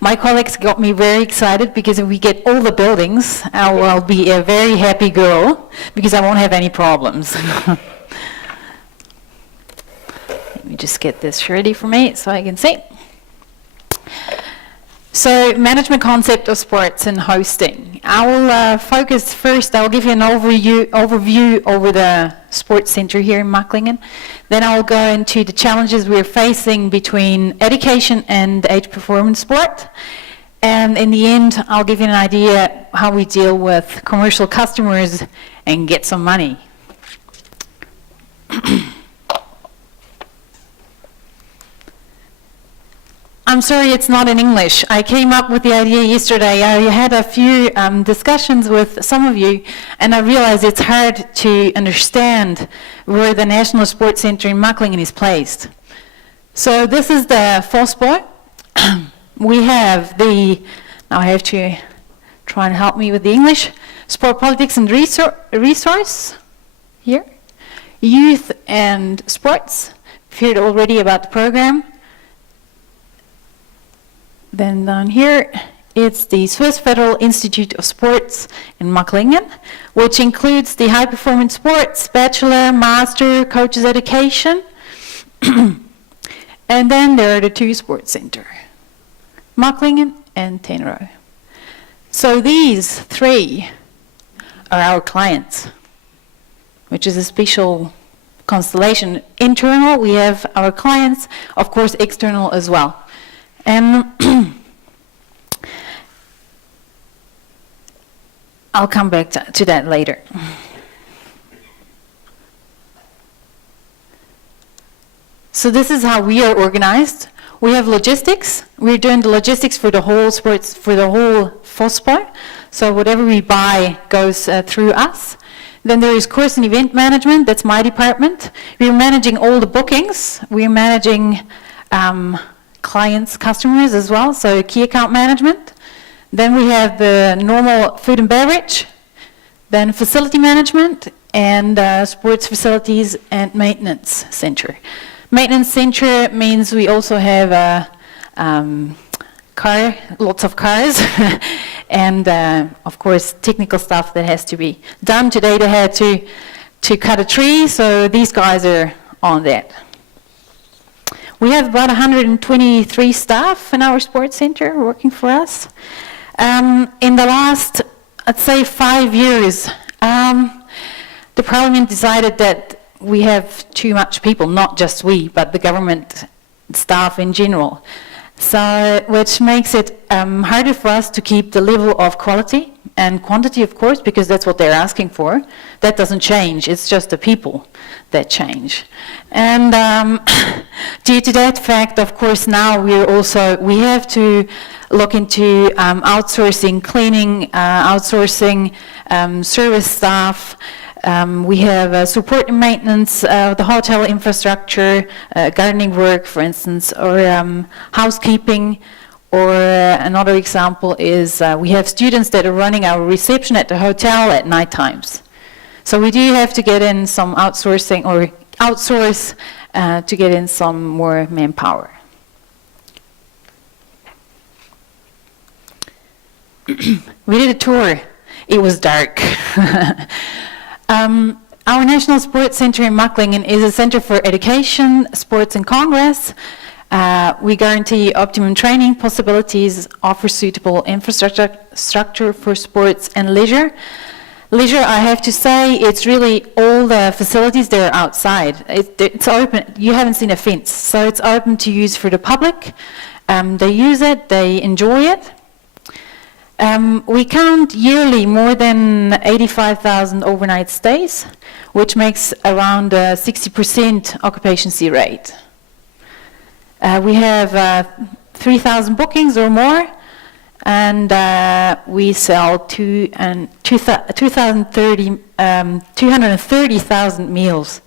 My colleagues got me very excited because if we get all the buildings, I will be a very happy girl because I won't have any problems. Let me just get this ready for me so I can see. So, management concept of sports and hosting. I will focus first, I'll give you an overview over the sports center here in Mucklingen. Then I'll go into the challenges we're facing between education and age performance sport. And in the end, I'll give you an idea how we deal with commercial customers and get some money. I'm sorry it's not in English. I came up with the idea yesterday. I had a few discussions with some of you, and I realized it's hard to understand where the National Sports Centre in Mucklingen is placed. So this is the Fossboy. We have the, now I have to try and help me with the English, Sport, Politics and Resource here. Youth and Sports. We've heard already about the program. Then down here, it's the Swiss Federal Institute of Sports in Mucklingen, which includes the high performance sports, bachelor, master, coaches education. And then there are the two sports centers, Mucklingen and Tenero. So these three are our clients, which is a special constellation. Internal, we have our clients, of course external as well. And I'll come back to that later. So this is how we are organized. We have logistics. We're doing the logistics for the whole sports, for the whole Fossboy. So whatever we buy goes through us. Then there is course and event management. That's my department. We're managing all the bookings. We're managing clients, customers as well, so key account management. Then we have the normal food and beverage, then facility management, and sports facilities and maintenance center. Maintenance center means we also have a lots of cars, and of course technical stuff that has to be done. Today they had to cut a tree, so these guys are on that. We have about 123 staff in our sports center working for us. In the last, I'd say 5 years, the parliament decided that we have too much people, not just we, but the government staff in general. So, which makes it harder for us to keep the level of quality and quantity, of course, because that's what they're asking for. That doesn't change, it's just the people that change. And due to that fact, of course, now we have to look into outsourcing cleaning, outsourcing service staff. We have support and maintenance, the hotel infrastructure, gardening work, for instance, or housekeeping. Or another example is we have students that are running our reception at the hotel at night times. So we do have to get in some outsourcing or outsource to get in some more manpower. We did a tour. It was dark. Our National Sports Centre in Mucklingen is a centre for education, sports and congress. We guarantee optimum training possibilities, offer suitable infrastructure for sports and leisure. Leisure, I have to say, it's really all the facilities that are outside. It's open, you haven't seen a fence, so it's open to use for the public. They use it, they enjoy it. We count yearly more than 85,000 overnight stays, which makes around 60% occupancy rate. We have 3,000 bookings or more, and we sell 230,000 meals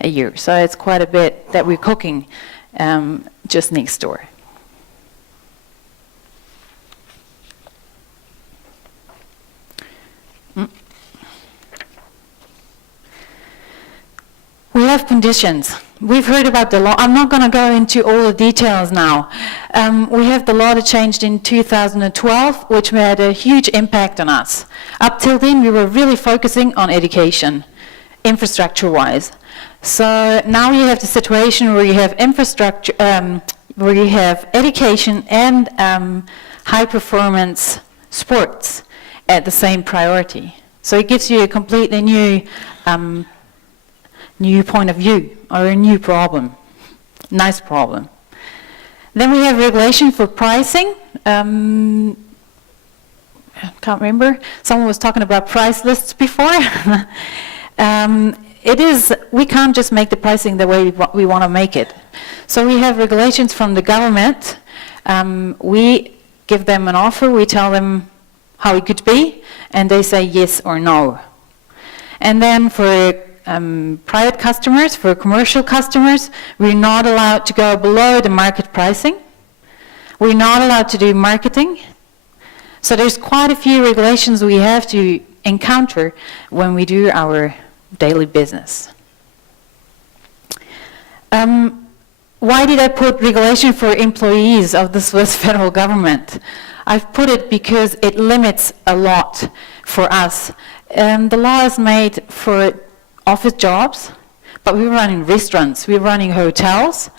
a year. So it's quite a bit that we're cooking just next door. We have conditions. we've heard about the law. I'm not going to go into all the details now. We have the law that changed in 2012, which had a huge impact on us. Up till then, we were really focusing on education, infrastructure-wise. So now you have the situation where you have infrastructure, where you have education and high-performance sports at the same priority. So it gives you a completely new point of view, or a new problem, nice problem. Then we have regulation for pricing. I can't remember. Someone was talking about price lists before. We can't just make the pricing the way we want to make it. So we have regulations from the government. We give them an offer, we tell them how it could be, and they say yes or no. And then for private customers, for commercial customers, we're not allowed to go below the market pricing. We're not allowed to do marketing. So there's quite a few regulations we have to encounter when we do our daily business. Why did I put regulation for employees of the Swiss federal government? I've put it because it limits a lot for us. The law is made for office jobs, but we're running restaurants, we're running hotels,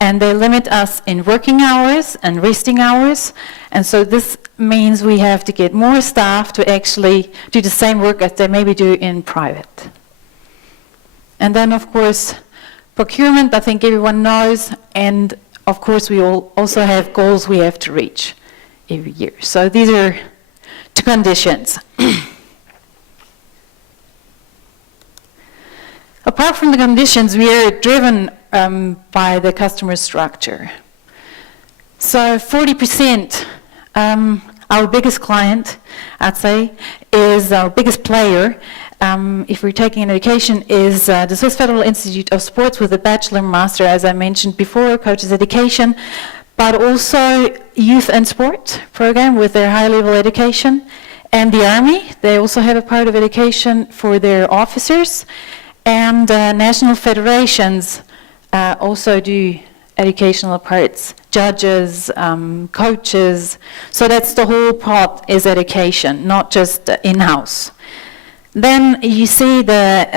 and they limit us in working hours and resting hours, and so this means we have to get more staff to actually do the same work as they maybe do in private. And then, of course, procurement, I think everyone knows, and of course we all also have goals we have to reach every year. So these are two conditions. Apart from the conditions, we are driven by the customer structure. So 40%, our biggest client, I'd say, is our biggest player. If we're taking an education, is the Swiss Federal Institute of Sports with a bachelor and master, as I mentioned before, coaches education, but also youth and sport program with their high-level education. And the Army, they also have a part of education for their officers. And national federations also do educational parts, judges, coaches. So that's the whole part is education, not just in-house. Then you see the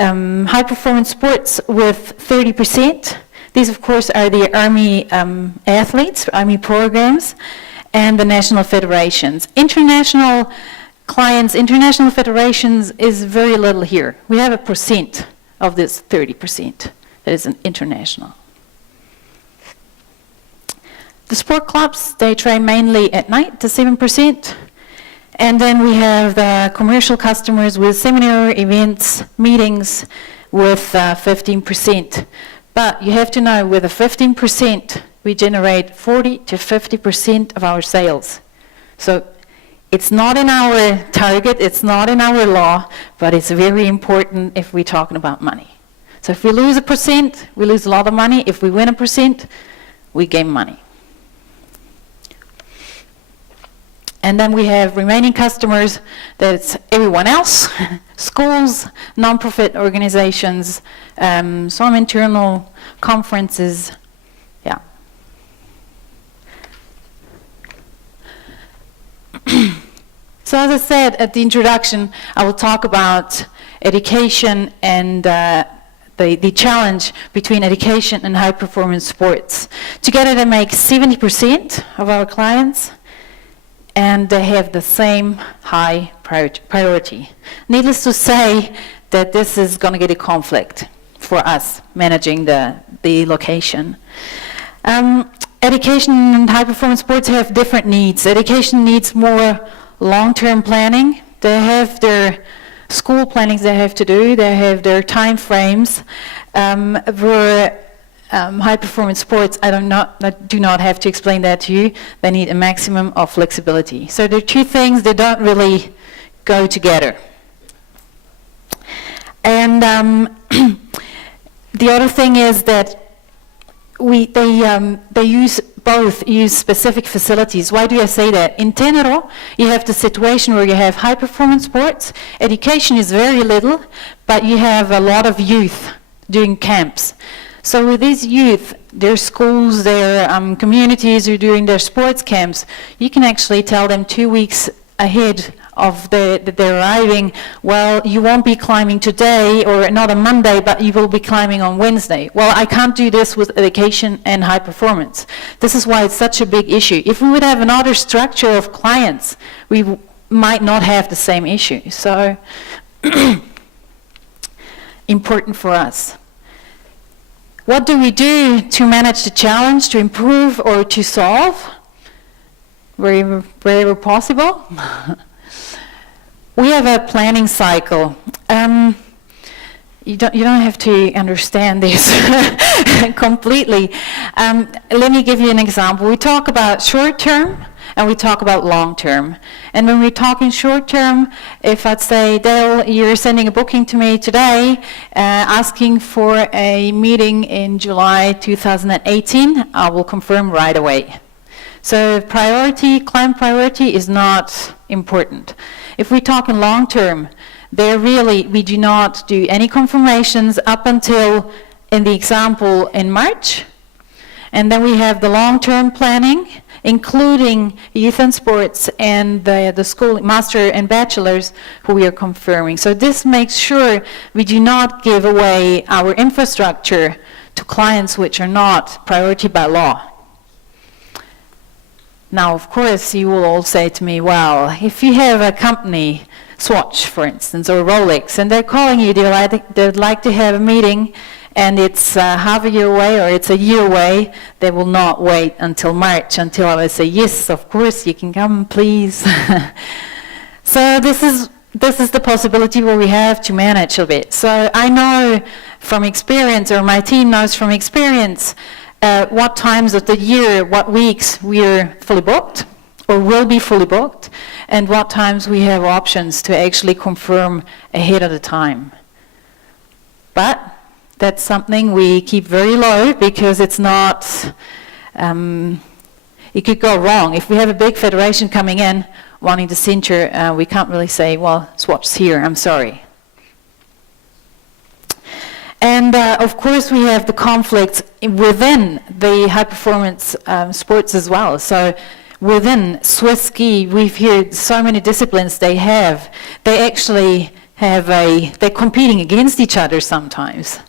high-performance sports with 30%. These, of course, are the Army athletes, Army programs, and the national federations. International clients, international federations is very little here. We have 1% of this 30% that is an international. The sport clubs, they train mainly at night, to 7%. And then we have the commercial customers with seminar, events, meetings with 15%. But you have to know, with a 15%, we generate 40 to 50% of our sales. So it's not in our target, it's not in our law, but it's very important if we're talking about money. So if we lose 1%, we lose a lot of money. If we win 1%, we gain money. And then we have remaining customers, that's everyone else, schools, non-profit organizations, some internal conferences, yeah. So as I said at the introduction, I will talk about education and the challenge between education and high-performance sports. Together they make 70% of our clients, and they have the same high priority. Needless to say that this is going to get a conflict for us managing the location. Education and high-performance sports have different needs. Education needs more long-term planning. They have their school plannings they have to do. They have their time frames. For high-performance sports, I do not have to explain that to you. They need a maximum of flexibility. So there are two things that don't really go together. And the other thing is that they use specific facilities. Why do I say that? In Tenero, you have the situation where you have high-performance sports. Education is very little, but you have a lot of youth doing camps. So with these youth, their schools, their communities who are doing their sports camps, you can actually tell them 2 weeks ahead of that they're arriving, well, you won't be climbing today or not on Monday, but you will be climbing on Wednesday. Well, I can't do this with education and high performance. This is why it's such a big issue. If we would have another structure of clients, we might not have the same issue. So, important for us. What do we do to manage the challenge, to improve or to solve? Wherever possible. We have a planning cycle. You don't have to understand this completely. Let me give you an example. We talk about short term and we talk about long term. And when we're talking short term, if I'd say, Dale, you're sending a booking to me today, asking for a meeting in July 2018, I will confirm right away. So client priority is not important. If we talk in long term, we do not do any confirmations up until, in the example, in March. And then we have the long-term planning, including youth and sports and the school master and bachelors who we are confirming. So this makes sure we do not give away our infrastructure to clients which are not priority by law. Now, of course, you will all say to me, well, if you have a company, Swatch, for instance, or Rolex, and they're calling you, they'd like to have a meeting, and it's half a year away or it's a year away, they will not wait until March, until I will say, yes, of course, you can come, please. So this is the possibility where we have to manage a bit. So I know from experience, or my team knows from experience, what times of the year, what weeks we're fully booked or will be fully booked, and what times we have options to actually confirm ahead of the time. But that's something we keep very low because it's not, it could go wrong. If we have a big federation coming in wanting to center, we can't really say, well, Swatch's here, I'm sorry. And of course we have the conflicts within the high performance sports as well. So within Swiss ski, we've heard so many disciplines they actually have they're competing against each other sometimes.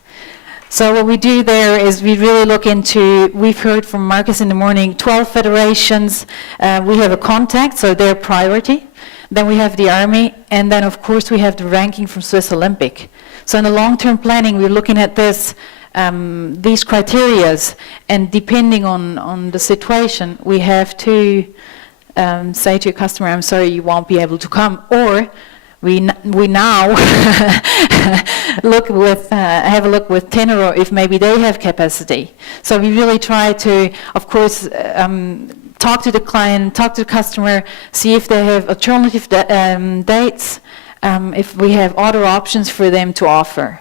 So what we do there is we really look into, we've heard from Marcus in the morning, 12 federations, we have a contact, so they're priority. Then we have the Army, and then of course we have the ranking from Swiss Olympic. So in the long-term planning, we're looking at this, these criterias, and depending on the situation, we have to say to a customer, I'm sorry, you won't be able to come, or we now have a look with Tenero if maybe they have capacity. So we really try to, of course, talk to the client, talk to the customer, see if they have alternative dates, if we have other options for them to offer.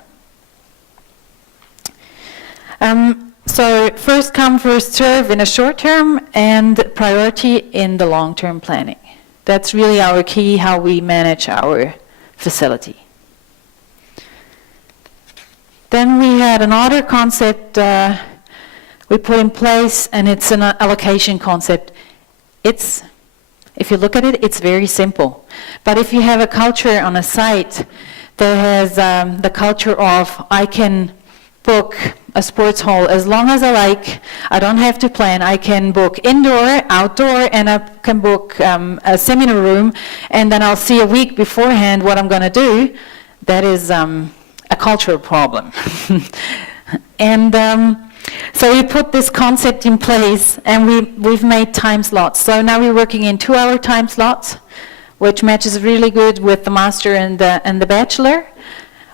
So first come, first serve in the short term, and priority in the long-term planning. That's really our key, how we manage our facility. Then we had another concept we put in place, and it's an allocation concept. If you look at it, it's very simple. But if you have a culture on a site that has the culture of, I can book a sports hall as long as I like, I don't have to plan, I can book indoor, outdoor, and I can book a seminar room, and then I'll see a week beforehand what I'm going to do, that is a cultural problem. And so we put this concept in place, and we've made time slots. So now we're working in 2-hour time slots, which matches really good with the master and the bachelor.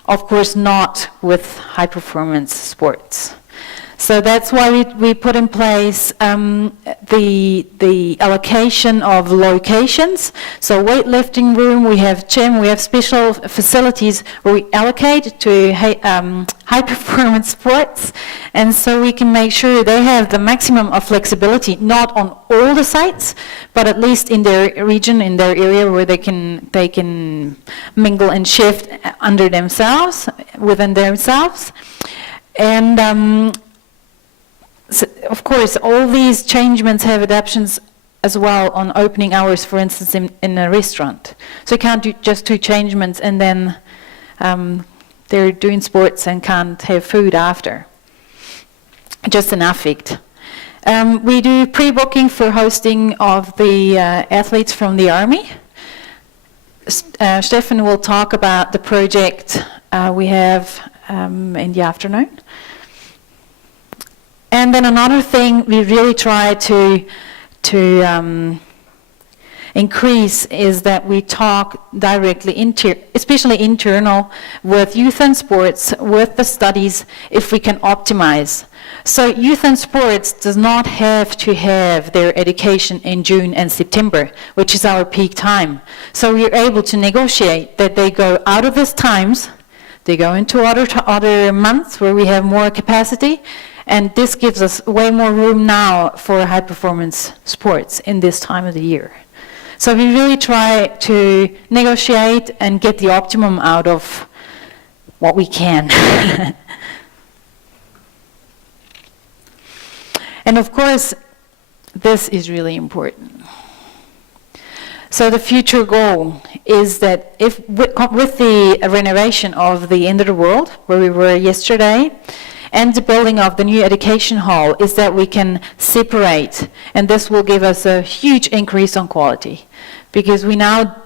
Of course, not with high-performance sports. So that's why we put in place the allocation of locations. So weightlifting room, we have gym, we have special facilities where we allocate to high-performance sports, and so we can make sure they have the maximum of flexibility, not on all the sites, but at least in their region, in their area, where they can mingle and shift under themselves, within themselves. And So of course, all these changements have adaptations as well on opening hours, for instance, in a restaurant. So you can't just do changements and then they're doing sports and can't have food after. Just an affect. We do pre-booking for hosting of the athletes from the Army. Stefan will talk about the project we have in the afternoon. And then another thing we really try to increase is that we talk directly, especially internal, with youth and sports, with the studies, if we can optimize. So youth and sports does not have to have their education in June and September, which is our peak time. So we're able to negotiate that they go out of these times, they go into other months where we have more capacity, and this gives us way more room now for high performance sports in this time of the year. So we really try to negotiate and get the optimum out of what we can. And of course, this is really important. So the future goal is that if with the renovation of the end of the world, where we were yesterday, and the building of the new education hall, is that we can separate, and this will give us a huge increase on quality, because we now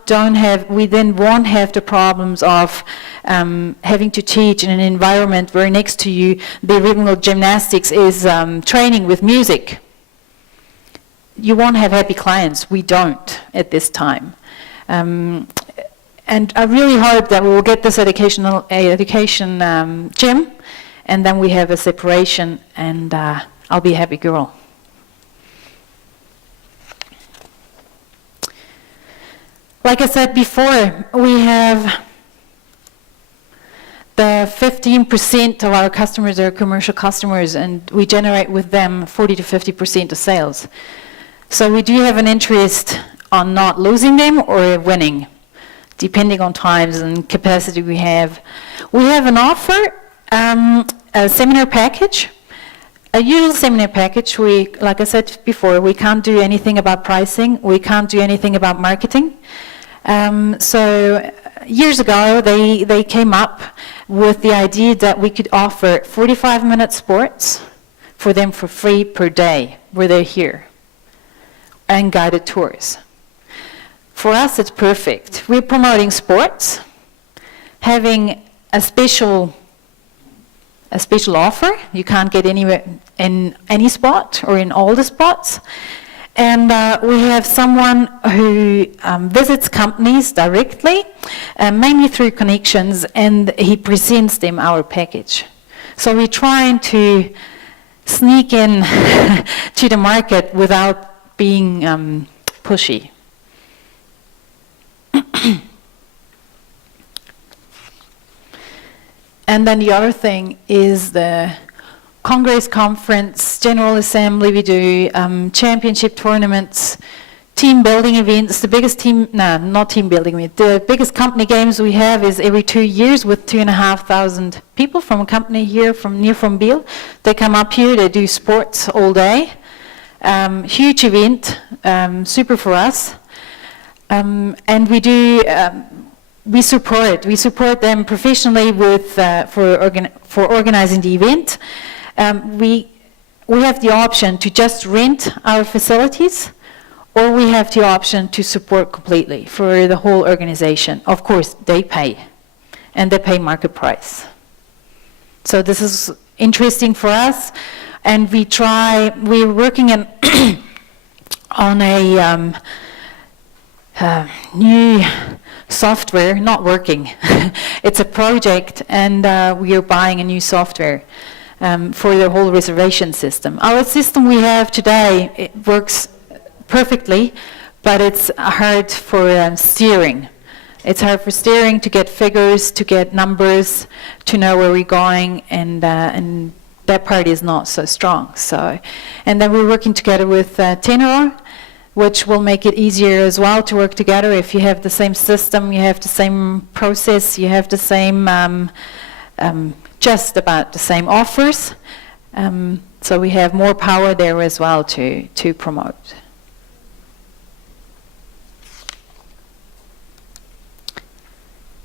we then won't have the problems of having to teach in an environment where next to you the rhythmical gymnastics is training with music. You won't have happy clients. We don't at this time. And I really hope that we will get this education gym, and then we have a separation, and I'll be a happy girl. Like I said before, we have the 15% of our customers are commercial customers, and we generate with them 40 to 50% of sales. So we do have an interest on not losing them or winning, depending on times and capacity we have. We have an offer, a seminar package. A usual seminar package, like I said before, we can't do anything about pricing, we can't do anything about marketing. So years ago, they came up with the idea that we could offer 45-minute sports for them for free per day where they're here, and guided tours. For us, it's perfect. We're promoting sports, having a special offer you can't get anywhere in any spot or in all the spots. And we have someone who visits companies directly, mainly through connections, and he presents them our package. So we're trying to sneak in to the market without being pushy. And then the other thing is the Congress, conference, General Assembly. We do championship tournaments, team building events. The biggest not team building event. The biggest company games we have is every 2 years with 2,500 people from a company here from Biel. They come up here, they do sports all day. Huge event, super for us. And we do, we support them professionally with, for organizing the event. We have the option to just rent our facilities, or we have the option to support completely for the whole organization. Of course, they pay, and they pay market price. So this is interesting for us, and we're working on a new software, not working. It's a project, and we are buying a new software for the whole reservation system. Our system we have today, it works perfectly, but it's hard for steering. It's hard for steering, to get figures, to get numbers, to know where we're going, and that part is not so strong. So, and then we're working together with Tenor, which will make it easier as well to work together. If you have the same system, you have the same process, you have the same, just about the same offers, So we have more power there as well to promote.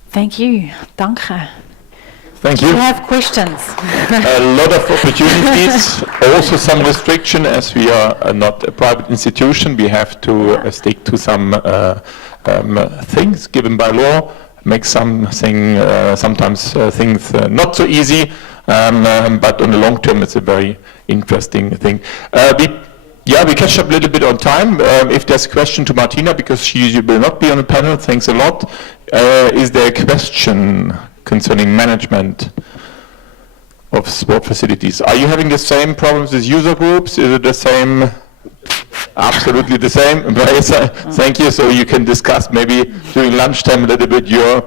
Thank you. Danke. Thank Do you. you have questions? A lot of opportunities, also some restriction, as we are not a private institution. We have to stick to some things given by law, make something, sometimes things not so easy, but on the long term it's a very interesting thing. We catch up a little bit on time. If there's a question to Martina, because she will not be on the panel, thanks a lot. Is there a question concerning management of sport facilities? Are you having the same problems as user groups? Is it the same? Absolutely the same. Thank you. So you can discuss maybe during lunchtime a little bit your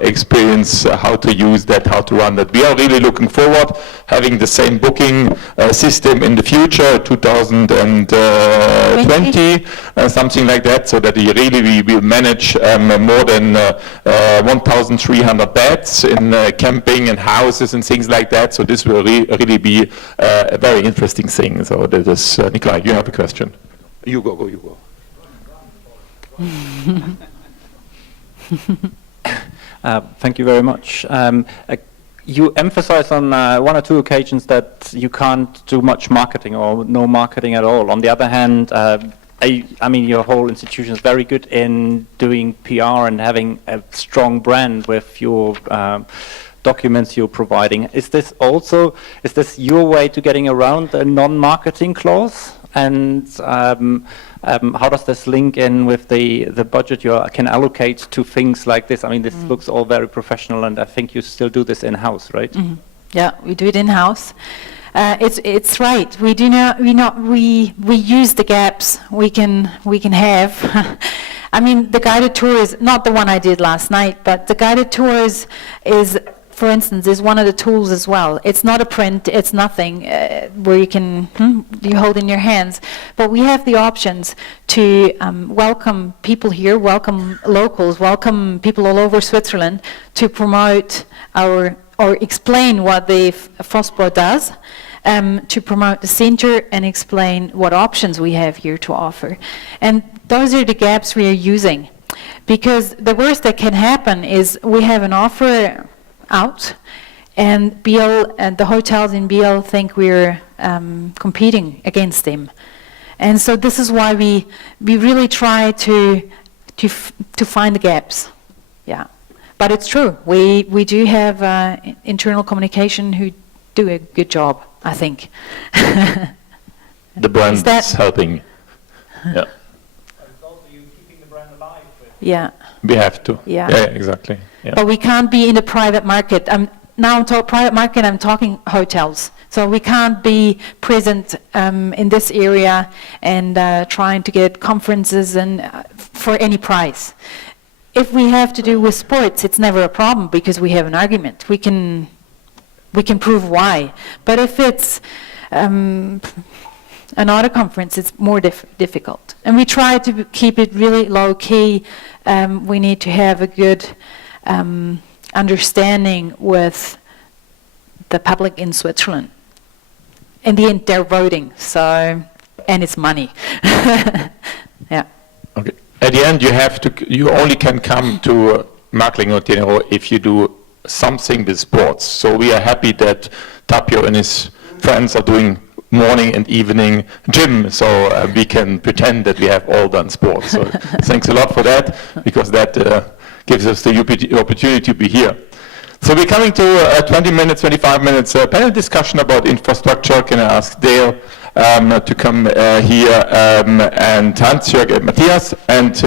experience, how to use that, how to run that. We are really looking forward having the same booking system in the future, 2020, something like that, so that we will manage more than 1,300 beds in camping and houses and things like that. So this will really be a very interesting thing. So that is, Nikolai, you have a question. You go. Thank you very much. You emphasize on one or two occasions that you can't do much marketing or no marketing at all. On the other hand, I mean, your whole institution is very good in doing PR and having a strong brand with your documents you're providing. Is this your way to getting around a non-marketing clause? And how does this link in with the budget you can allocate to things like this? I mean, this looks all very professional, and I think you still do this in-house, right? Mm-hmm. Yeah, we do it in-house. It's right. We use the gaps we can have. I mean, the guided tour is not the one I did last night, but the guided tours is, for instance, is one of the tools as well. It's not a print, it's nothing where you hold in your hands. But we have the options to welcome people here, welcome locals, welcome people all over Switzerland to promote or explain what the FOSPO does, to promote the center and explain what options we have here to offer. And those are the gaps we are using. Because the worst that can happen is we have an offer out, and BL and the hotels in BL think we're competing against them, and so this is why we really try to find the gaps. Yeah, but it's true. We do have internal communication who do a good job, I think. The brand is helping. Yeah. It's also you keeping the brand alive. Yeah. We have to. Yeah. Yeah, exactly. Yeah. But we can't be in the private market. Private market, I'm talking hotels. So we can't be present in this area and trying to get conferences and for any price. If we have to do with sports, it's never a problem because we have an argument. We can prove why. But if it's another conference, it's more difficult. And we try to keep it really low key. We need to have a good understanding with the public in Switzerland. In the end, they're voting, so, and it's money. Yeah. Okay. At the end, you only can come to Marketing Ottenero if you do something with sports. So we are happy that Tapio and his friends are doing morning and evening gym, so we can pretend that we have all done sports. So thanks a lot for that, because that gives us the opportunity to be here. So we're coming to 25 minutes panel discussion about infrastructure. Can I ask Dale to come here, and Hans-Jörg and Matthias, and